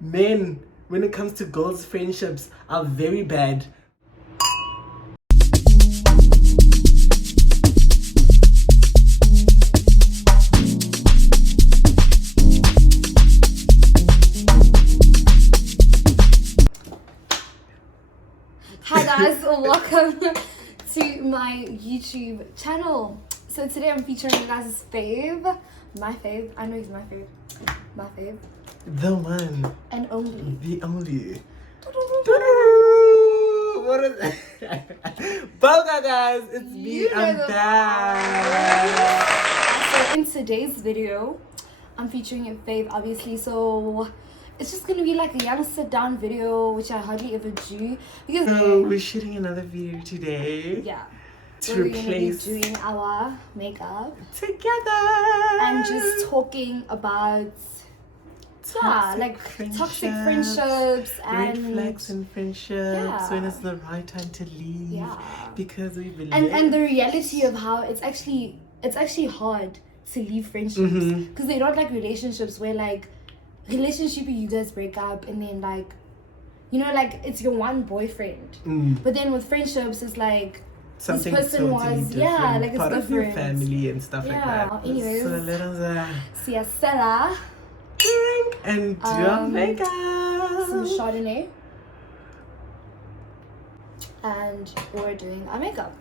Men, when it comes to girls' friendships, are very bad. Hi guys, welcome to my YouTube channel. So today I'm featuring you guys' fave, my fave. I know he's my fave. My fave. The one. And only. The only. What is that? Boga guys, it's me, I'm back. So in today's video, I'm featuring your fave obviously, so it's just gonna be like a young sit down video, which I hardly ever do because we're shooting another video today. Yeah. To we're replace gonna be doing our makeup together and just talking about toxic friendships and red flags in friendships, when it's the right time to leave, because we believe and the reality of how it's actually hard to leave friendships because they're not like relationships where like relationship you guys break up and then like, you know, like it's your one boyfriend, but then with friendships it's like something this person totally was different, like it's part different of your family and stuff like that. Anyways, so let us siesta drink and do our makeup, some Chardonnay, and we're doing our makeup.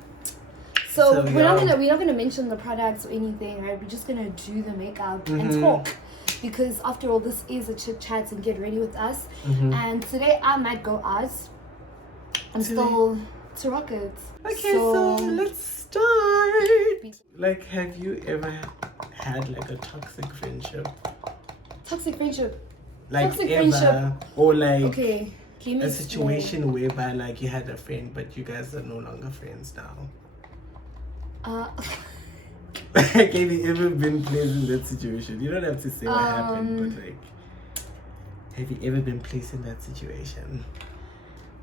So we're not gonna mention the products or anything, right? We're just gonna do the makeup and talk, because after all, this is a chit chat and get ready with us. And today I might go out and still to Rockets. Okay, so let's start. Like, have you ever had like a toxic friendship? Toxic friendship. Like toxic ever, friendship. or like okay, a situation whereby like you had a friend but you guys are no longer friends now. Like, have you ever been placed in that situation? You don't have to say what happened, but like, have you ever been placed in that situation?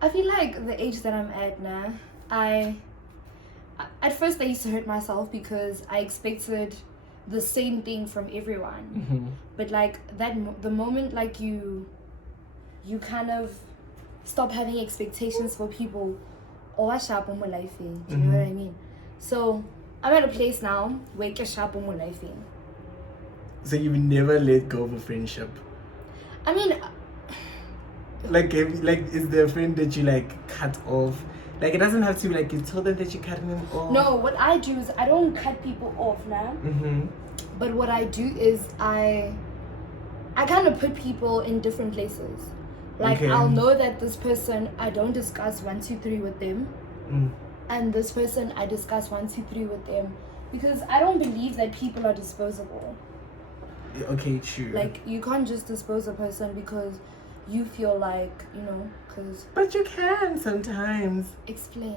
I feel like the age that I'm at now, at first I used to hurt myself because I expected the same thing from everyone. But like the moment like you kind of stop having expectations for people, or I sharp on my life, do you know what I mean? So I'm at a place now where I sharp on my life. So you've never let go of a friendship? I mean, like, is there a friend that you like cut off? Like, it doesn't have to be like you told them that you're cutting them off. No, what I do is I don't cut people off now. But what I do is I kind of put people in different places. Like, I'll know that this person I don't discuss 1, 2, 3 with them, and this person I discuss 1, 2, 3 with them, because I don't believe that people are disposable. Okay, true. Like, you can't just dispose a person because you feel like, you know, because... But you can sometimes. Explain.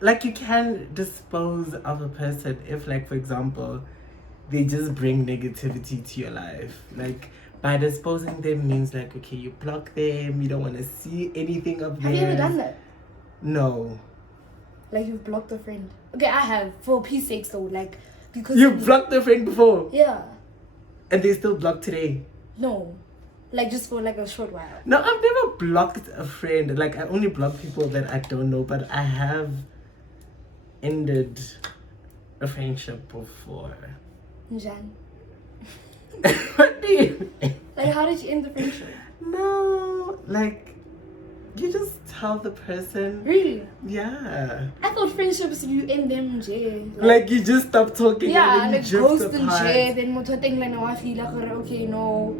Like, you can dispose of a person if, like, for example, they just bring negativity to your life. Like, by disposing them means like, okay, you block them, you don't want to see anything of them. Have you ever done that? No. Like, you've blocked a friend? Okay, I have, for peace sake though, like, because... You blocked a friend before? Yeah. And they still blocked today? No. Like, just for like a short while. No, I've never blocked a friend. Like, I only block people that I don't know, but I have ended a friendship before. Jan. What do you mean? Like, how did you end the friendship? No, like, you just tell the person. Really? Yeah. I thought friendships, you end them, Jay. Like, you just stop talking. Yeah, and then like you ghost drift and apart. Jay, then mo thoteng like no I feel like okay, no,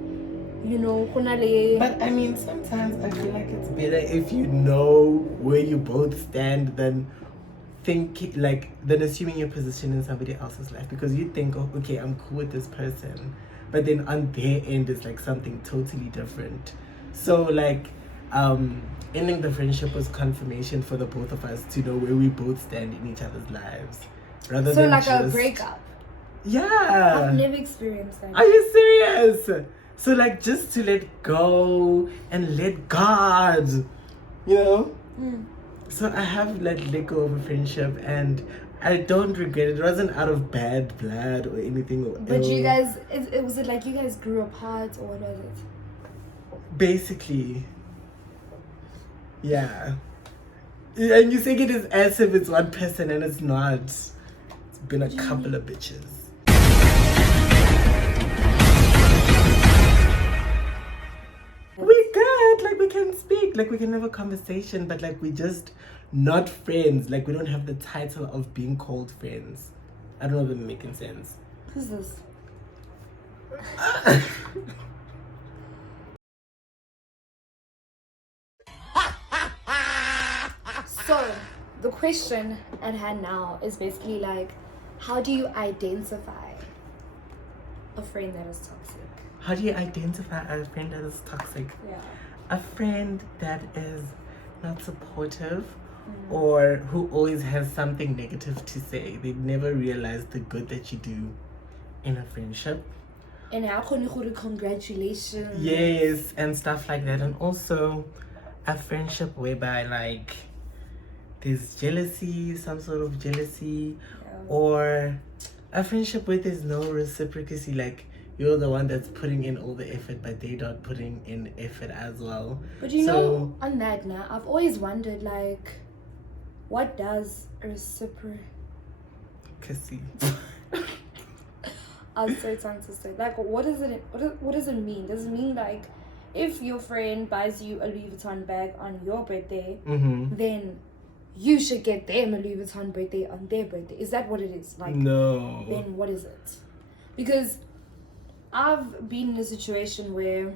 you know, But I mean, sometimes I feel like it's better if you know where you both stand than assuming your position in somebody else's life, because you think, oh, okay, I'm cool with this person, but then on their end is like something totally different. So like ending the friendship was confirmation for the both of us to know where we both stand in each other's lives, rather than like just a breakup. Yeah, I've never experienced that. Are you serious? So like, just to let go and let God, you know. So I have let go of a friendship, and I don't regret it. It wasn't out of bad blood or anything. But you guys, was it like you guys grew apart or what was it? Basically. Yeah. And you think it is as if it's one person and it's not. It's been a couple of bitches. We good, like we can speak, like we can have a conversation, but like we just not friends. Like we don't have the title of being called friends. I don't know if I'm making sense. Who's this? So the question at hand now is basically like, how do you identify a friend that is toxic? How do you identify a friend that is toxic? Yeah. A friend that is not supportive or who always has something negative to say. They never realize the good that you do in a friendship. And how congratulations. Yes, and stuff like that. And also a friendship whereby like there's jealousy, some sort of jealousy, or a friendship where there's no reciprocity, like you're the one that's putting in all the effort but they're not putting in effort as well. But you know, on that now, I've always wondered like, what does reciprocity? I was so trying to say, like, what does it mean? Does it mean like if your friend buys you a Louis Vuitton bag on your birthday, then you should get them a Louis Vuitton birthday on their birthday? Is that what it is? Like, no. Then what is it? Because I've been in a situation where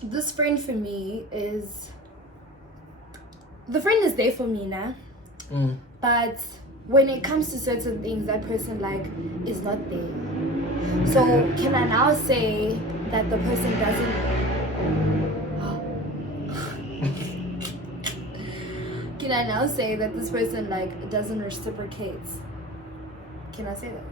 this friend for me is, the friend is there for me now, but when it comes to certain things, that person like is not there. So can I now say that the person doesn't? Can I now say that this person like doesn't reciprocate? Can I say that?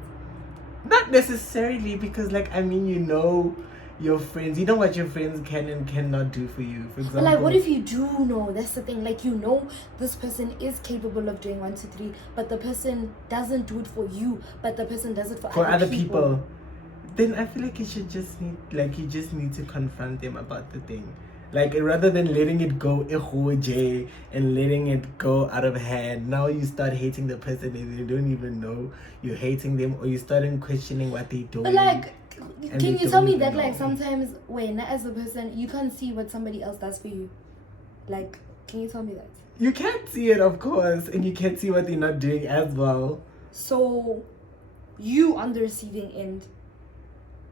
Not necessarily, because like I mean, you know your friends, you know what your friends can and cannot do for you. For example, like what if you do know? That's the thing. Like, you know this person is capable of doing 1, 2, 3, but the person doesn't do it for you, but the person does it for other people. Then I feel like you just need to confront them about the thing. Like, rather than letting it go and letting it go out of hand, now you start hating the person and you don't even know you're hating them, or you start questioning what they do. But like, can you tell me that like sometimes when as a person you can't see what somebody else does for you? Like, can you tell me that? You can't see it, of course, and you can't see what they're not doing as well. So, you on the receiving end,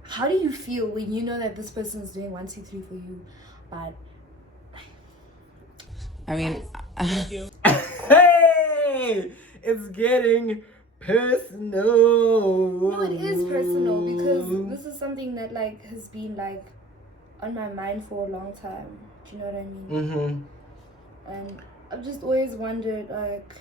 how do you feel when you know that this person is doing 1, 2, 3 for you, but I mean, hey, it's getting personal. No, it is personal, because this is something that like has been like on my mind for a long time. Do you know what I mean? And I've just always wondered like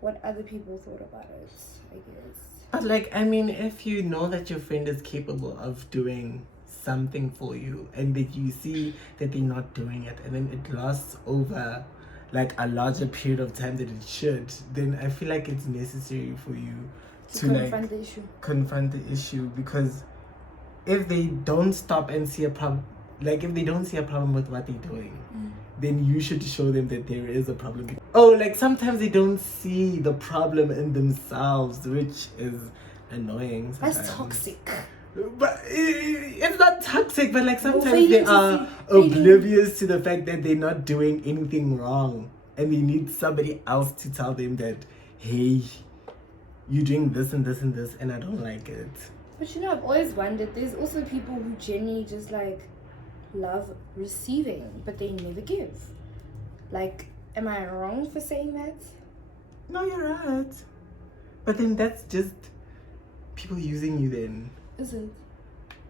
what other people thought about it, I guess. But like, I mean, if you know that your friend is capable of doing something for you and that you see that they're not doing it, and then it lasts over like a larger period of time than it should, then I feel like it's necessary for you to confront like the issue. Confront the issue, because if they don't stop and see a problem, like if they don't see a problem with what they're doing, then you should show them that there is a problem. Oh, like sometimes they don't see the problem in themselves, which is annoying sometimes. That's toxic. But it's not toxic, but like sometimes they are oblivious to the fact that they're not doing anything wrong, and they need somebody else to tell them that, hey, you're doing this and this and this, and I don't like it. But you know, I've always wondered, there's also people who genuinely just like love receiving, but they never give. Like, am I wrong for saying that? No, you're right. But then that's just people using you then. Is it?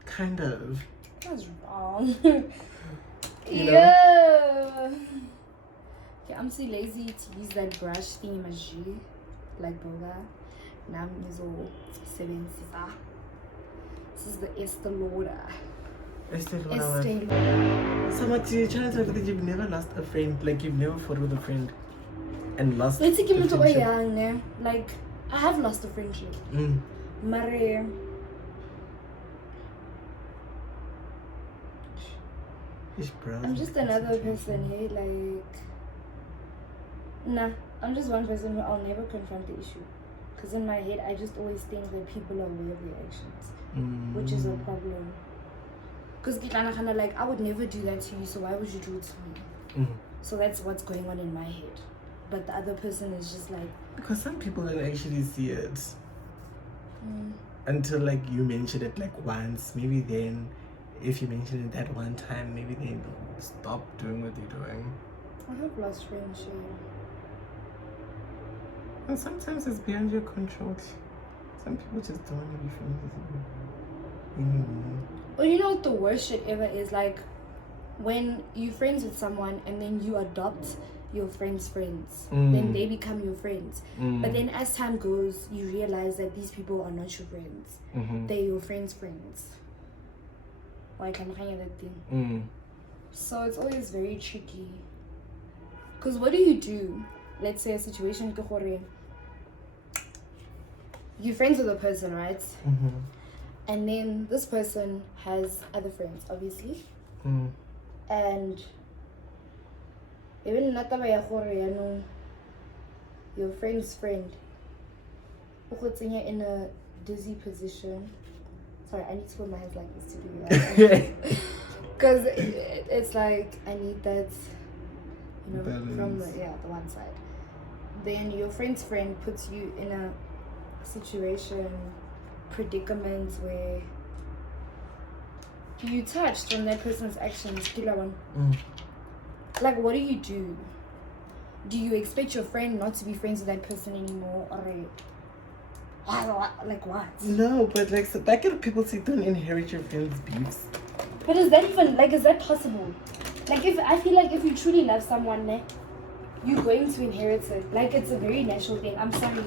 Kind of. That's wrong. You know? Yeah. Okay, I'm too lazy to use that brush thingy like Boga. Now I'm using 7 Cisa. This is the Estee Lauder. Estee Lauder. So much you're trying to say that you've never lost a friend, like you've never fought with a friend. and lost. Let's give it away, young. Like I have lost a friendship. Maria. I'm just another person, hey, like nah, I'm just one person who I'll never confront the issue. Because in my head I just always think that people are aware of their actions. Which is a problem. Because kind of like I would never do that to you, so why would you do it to me? So that's what's going on in my head. But the other person is just like, because some people don't actually see it until like you mention it like once. Maybe then if you mention it that one time, maybe then stop doing what they're doing. I have lost friendship. And sometimes it's beyond your control. Some people just don't want to be friends with you. Well, you know what the worst shit ever is? Like when you're friends with someone and then you adopt your friends' friends. Then they become your friends. But then as time goes, you realize that these people are not your friends. They're your friends' friends. Like I'm kind of that thing. So it's always very tricky. Because what do you do? Let's say a situation, you're friends with a person, right? And then this person has other friends, obviously. And even your friend's friend in a dizzy position. Sorry, I need to put my hands like this to do that. Because it's like, I need that, you know, balance. From the one side. Then your friend's friend puts you in a situation, predicament where you touched from that person's actions. Like, what do you do? Do you expect your friend not to be friends with that person anymore? Or like what? No, but like, so back at people say don't inherit your friends' beefs. But is that even, like, is that possible? Like, if I feel like if you truly love someone, you're going to inherit it. Like, it's a very natural thing. I'm sorry.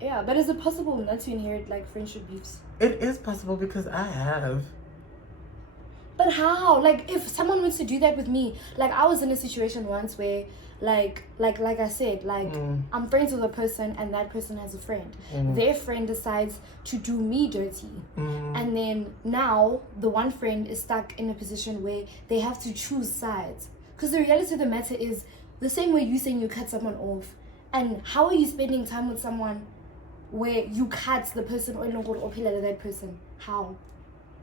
Yeah, but is it possible not to inherit, like, friendship beefs? It is possible because I have. But how? Like, if someone wants to do that with me, like, I was in a situation once where, like I said, like, I'm friends with a person and that person has a friend. Their friend decides to do me dirty. And then now the one friend is stuck in a position where they have to choose sides. Because the reality of the matter is, the same way you saying you cut someone off, and how are you spending time with someone where you cut the person or that person? How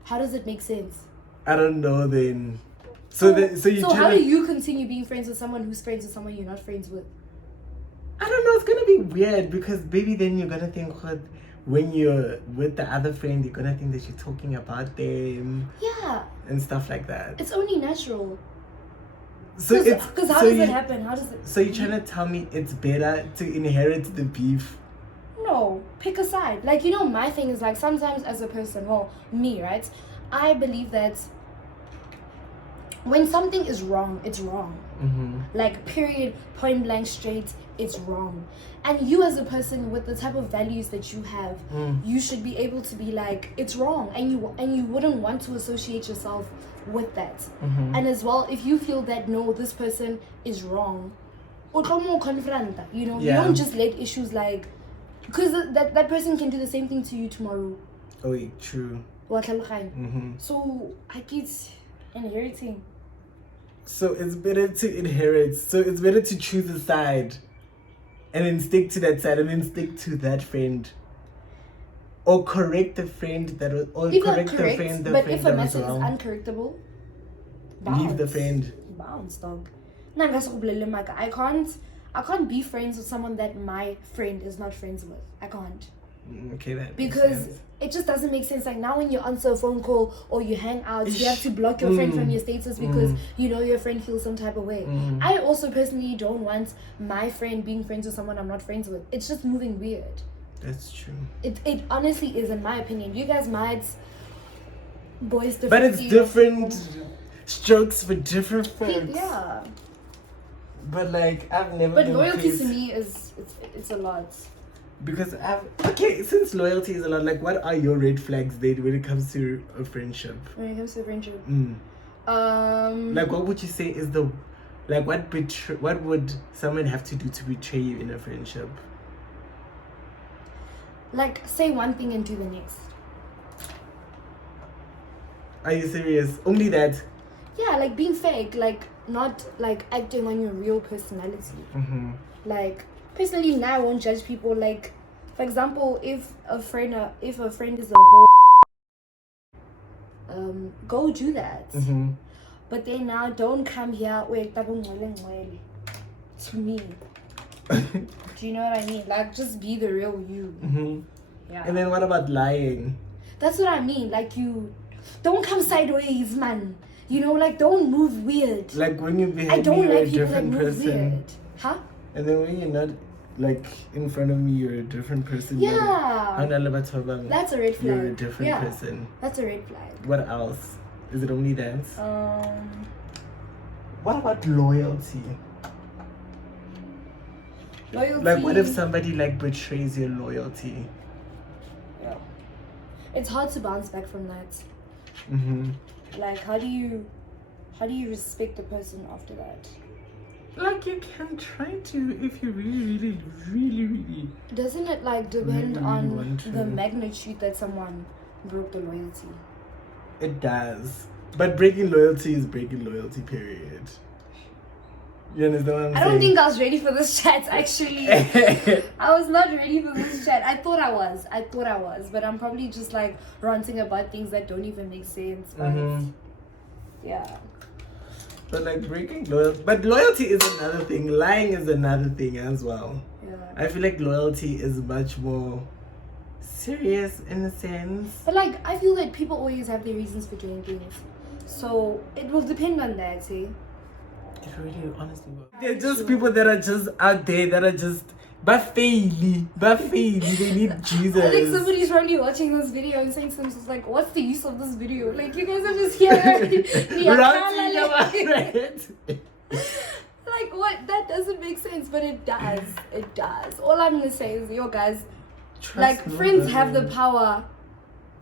does it make sense? I don't know then. So how do you continue being friends with someone who's friends with someone you're not friends with? I don't know, it's gonna be weird because maybe then you're gonna think when you're with the other friend, you're gonna think that you're talking about them. Yeah. And stuff like that. It's only natural. So because how does it happen? How does it? So you're trying to tell me it's better to inherit the beef? No, pick a side. Like, you know, my thing is like sometimes as a person, well, me, right? I believe that when something is wrong, it's wrong. Like, period, point blank straight, it's wrong. And you as a person with the type of values that you have, you should be able to be like, it's wrong. And you wouldn't want to associate yourself with that. And as well, if you feel that, no, this person is wrong, you know, you don't just let issues like, because that person can do the same thing to you tomorrow. Oh, wait, true. So I keep inheriting. So it's better to inherit. So it's better to choose a side and then stick to that side and then stick to that friend. Or correct the friend that was, or correct the friend but if a matter is uncorrectable, leave the friend. Bounce, dog. I can't be friends with someone that my friend is not friends with. I can't. Okay, that because it just doesn't make sense. Like, now when you answer a phone call or you hang out, you have to block your friend from your status because you know your friend feels some type of way. I also personally don't want my friend being friends with someone I'm not friends with. It's just moving weird. That's true. It honestly is, in my opinion. You guys might voice different. But it's different strokes for different friends. Yeah. But like, I've never. But loyalty to me is it's a lot. Because since loyalty is a lot, like, what are your red flags then when it comes to a friendship? When it comes to a friendship, like, what would you say is the Like, what would someone have to do to betray you in a friendship? Like, say one thing and do the next. Are you serious? Only that? Yeah, like being fake, like not like acting on your real personality. Mm-hmm. Like, personally, now I won't judge people. Like, for example, if a friend is a whore, go do that. Mm-hmm. But then now don't come here with to me. Do you know what I mean? Like, just be the real you. Mm-hmm. Yeah. And then what about lying? That's what I mean. Like, you don't come sideways, man. You know, like, don't move weird. Like, when you behave, I don't you're like a people that different move person. weird. Huh? And then when you're not, like, in front of me, you're a different person. Yeah. That's a red flag. You're a different person. That's a red flag. What else? Is it only that? What about loyalty? Loyalty. Like, what if somebody, like, betrays your loyalty? Yeah. It's hard to bounce back from that. Mm-hmm. Like, how do you respect the person after that? Like, you can try to if you really. Doesn't it, like, depend really on want to. the magnitude that someone broke the loyalty? It does. But breaking loyalty is breaking loyalty, period. You understand what I'm saying? I don't think I was ready for this chat, actually. I was not ready for this chat. I thought I was. But I'm probably just, like, ranting about things that don't even make sense. But, yeah. But, like, breaking loyalty. But loyalty is another thing. Lying is another thing as well. Yeah. I feel like loyalty is much more serious in a sense. But, like, I feel that people always have their reasons for doing things. So, it will depend on that, see? It really, honestly, they're just people that are just out there that are just Bafeili. They need Jesus. I think somebody's probably watching this video and saying to themselves, like, what's the use of this video? Like, you guys are just here. Like, what? That doesn't make sense, but it does. It does. All I'm gonna say is, yo, guys, like, friends have the power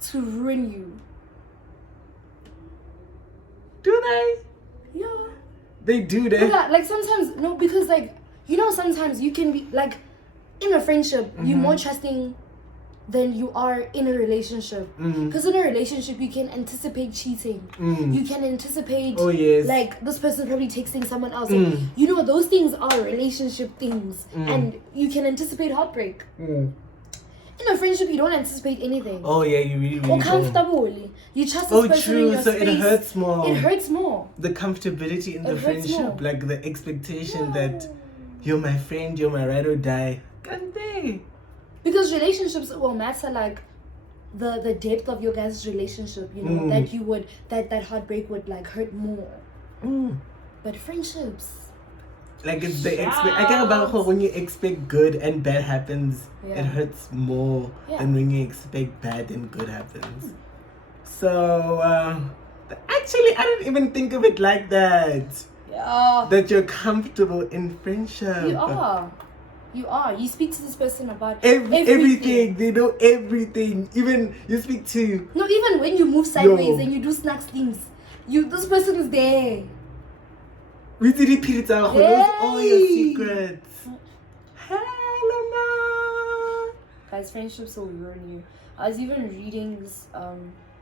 to ruin you. Do they? Yeah. They do that. Yeah, like, sometimes, no, because, like, you know, sometimes you can be, like, in a friendship, you're more trusting than you are in a relationship. Because in a relationship, you can anticipate cheating. You can anticipate, like, this person probably texting someone else. Like, you know, those things are relationship things. And you can anticipate heartbreak. In a friendship, you don't anticipate anything. Oh, yeah, you really or comfortable. You trust this person in your so space. it hurts more. It hurts more. The comfortability in the friendship, like the expectation that you're my friend, you're my ride or die. Can't they? Because relationships will matter, like, the depth of your guys' relationship, you know, that you would, that heartbreak would, like, hurt more. But friendships, like, it's the I care about how when you expect good and bad happens, it hurts more than when you expect bad and good happens. So actually, I didn't even think of it like that. Yeah. That you're comfortable in friendship. You are. You speak to this person about everything. They know everything. Even you speak to. No, even when you move sideways and you do snacks things, this person is there. We did repeat it out. All your secrets. Helena. Guys, friendships will ruin you. I was even reading this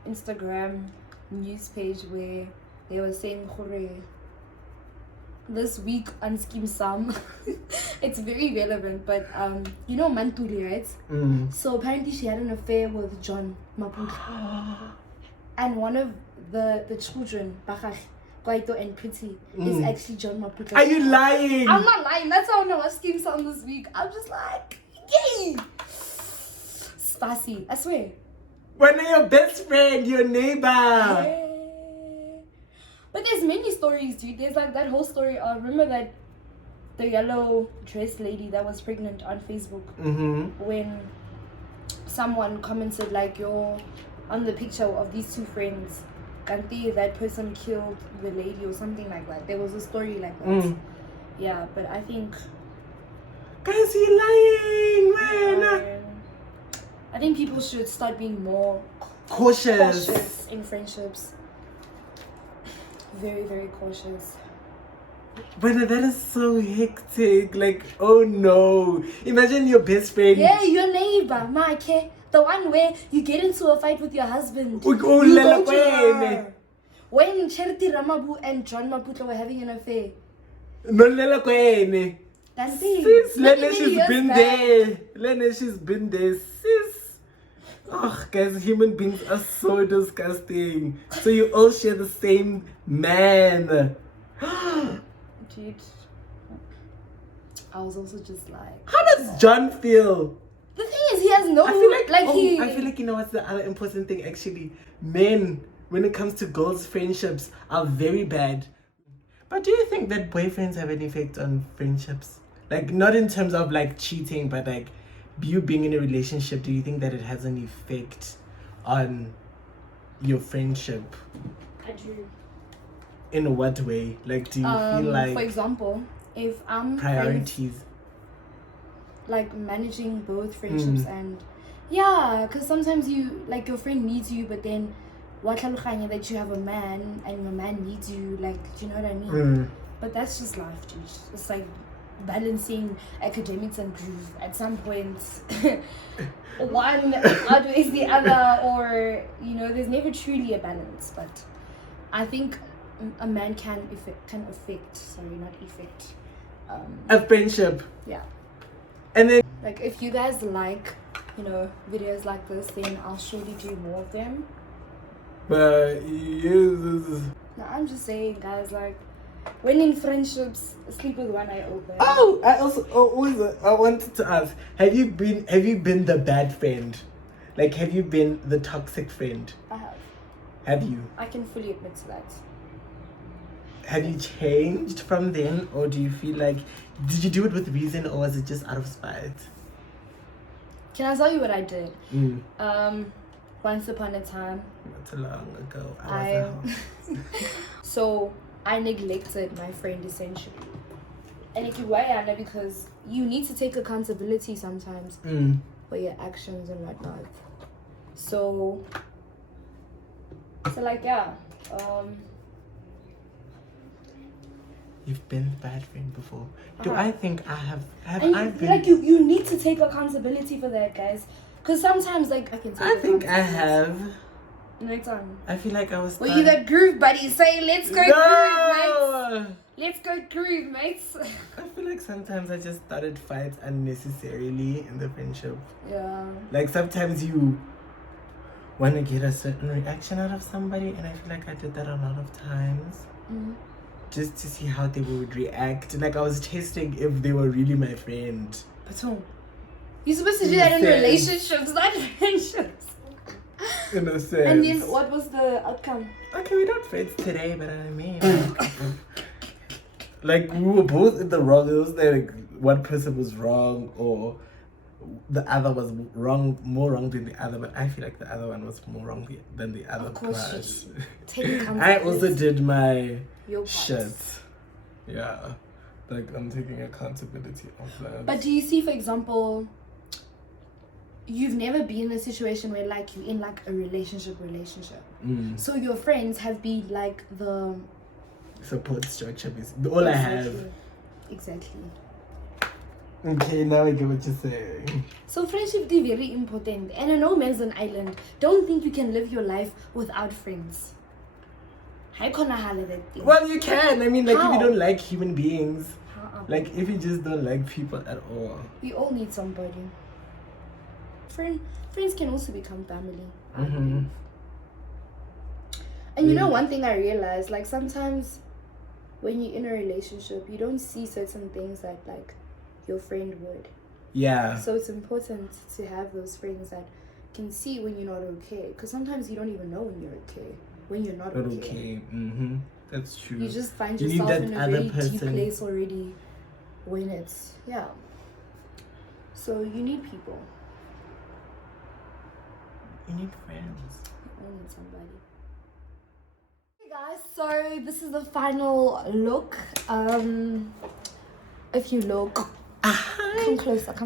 Instagram news page where they were saying, this week on Scheme Sam, it's very relevant, but you know Mantuli, right? So apparently she had an affair with John Maputla. And one of the children, Bakach, Kwaito and Pretty, is actually John Maputla. Are you lying? I'm not lying. That's how I know what Scheme Sam this week. I'm just like, yay! Spicy, I swear. When are your best friend, your neighbor? Yeah. But there's many stories, dude. There's like that whole story. Remember that the yellow dress lady that was pregnant on Facebook when someone commented like, "You're on the picture of these two friends. Kanti, that person killed the lady," or something like that. There was a story like that. Yeah, but I think, guys, you're lying, man. I think people should start being more cautious in friendships. Very, very cautious. But that is so hectic. Like, oh no. Imagine your best friend. Yeah, your neighbor, Mike. The one where you get into a fight with your husband. Oh, You go to her. When Charity Ramabu and John Maputlo were having an affair. No, Lene. Sis, Lene, she's been there. Lene, she's been there. Sis. Oh, guys, human beings are so disgusting. So you all share the same man. Dude, I was also just like, how does John feel? The thing is, he has no. I feel like you know what's the other important thing actually? Men, when it comes to girls' friendships, are very bad. But do you think that boyfriends have an effect on friendships? Like, not in terms of like cheating, but like you being in a relationship, do you think that it has an effect on your friendship? I do. In what way? Like, do you feel like, for example, if I'm priorities, like managing both friendships and because sometimes you like your friend needs you, but then that you have a man and your man needs you, like, do you know what I mean? But that's just life, dude. It's like balancing academics and groove. At some point one outweighs the other, or you know, there's never truly a balance. But I think a man can affect a friendship. Yeah. And then like if you guys like, you know, videos like this, then I'll surely do more of them. But yes. No, I'm just saying, guys, like, when in friendships, sleep with one eye open. Oh, I wanted to ask, have you been the bad friend? Like, have you been the toxic friend? I have. Have you? I can fully admit to that. Have you changed from then, or do you feel like, did you do it with reason, or was it just out of spite? Can I tell you what I did? Once upon a time. Not too long ago. So I neglected my friend essentially. And it could weigh because you need to take accountability sometimes for your actions and whatnot. So like, yeah. You've been a bad friend before. Do I think I have I been? Like, you need to take accountability for that, guys. Because sometimes, like, I think I have. Next time. I feel like I was. Were you that groove buddy? Say, let's go groove, mates. Let's go groove, mates. I feel like sometimes I just started fights unnecessarily in the friendship. Yeah. Like, sometimes you want to get a certain reaction out of somebody, and I feel like I did that a lot of times. Just to see how they would react. Like, I was testing if they were really my friend. But so, you're supposed to do that in relationships, not friendships. In a sense. And then what was the outcome? Okay, we're not friends today, but I mean, like, we were both in the wrong. It was like one person was wrong, or the other was wrong, more wrong than the other. But I feel like the other one was more wrong than the other. Of course, I also did my shit. Yeah, like, I'm taking accountability of that. But do you see, for example, you've never been in a situation where, like, you're in like a relationship. So your friends have been like the support structure, basically. All I have. Exactly. Okay, now I get what you're saying. So friendship is very important, and a no man's an island. Don't think you can live your life without friends. Well, you can. I mean, like, if you don't like human beings, like, if you just don't like people at all, we all need somebody. Friends can also become family. And you know, one thing I realized, like, sometimes when you're in a relationship, you don't see certain things that, like, your friend would. Yeah. So it's important to have those friends that can see when you're not okay, because sometimes you don't even know when you're okay, when you're not okay. That's true. You just find yourself in a very deep place already when it's so you need people. You need friends. You all need somebody. Hey guys, so this is the final look. If you look, come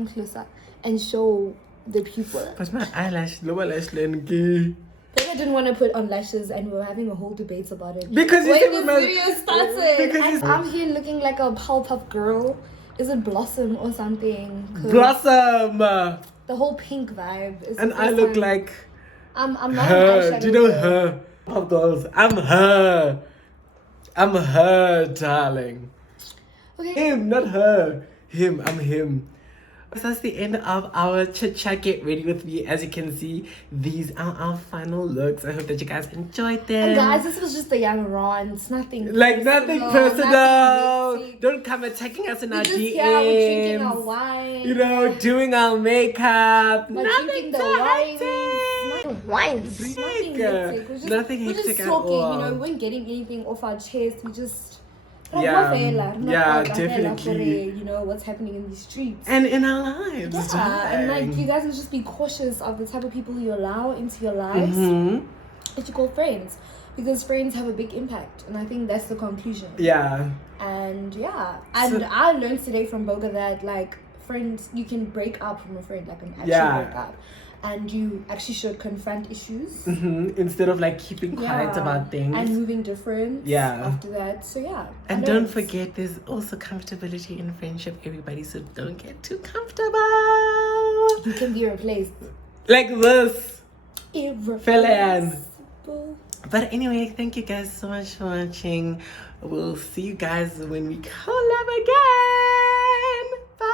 closer and show the people. But my eyelash, lower lash line gay. Better I didn't want to put on lashes, and we were having a whole debate about it. Because when this video started, because I'm here looking like a Powerpuff Girl. Is it Blossom or something? Blossom. The whole pink vibe. Is And I look like I'm not her. an eyeshadow Do you know girl. her? Pop girls. I'm her. I'm her, darling. Okay. Him, not her. Him. I'm him. So that's the end of our chit chat. Get ready with me. As you can see, these are our final looks. I hope that you guys enjoyed them. And guys, this was just the young Ron. It's nothing nothing personal. Nothing Don't come attacking us in our DMs. Yeah, we're drinking our wine. You know, doing our makeup. We're Nothing drinking the too wines. hectic. Wines. Nothing hectic. Nothing we're hectic just at talking, all. you know, we weren't getting anything off our chest. We just definitely. You know what's happening in the streets And in our lives. and like you guys must just be cautious of the type of people you allow into your lives that you call friends, because friends have a big impact, and I think that's the conclusion. And I learned today from Boga that like friends, you can break up from a friend, like an actual break up. And you actually should confront issues instead of like keeping quiet about things and moving different after that. So and don't forget, there's also comfortability in friendship, everybody, so don't get too comfortable. You can be replaced like this. Irreplaceable. But anyway, thank you guys so much for watching. We'll see you guys when we collab again. Bye.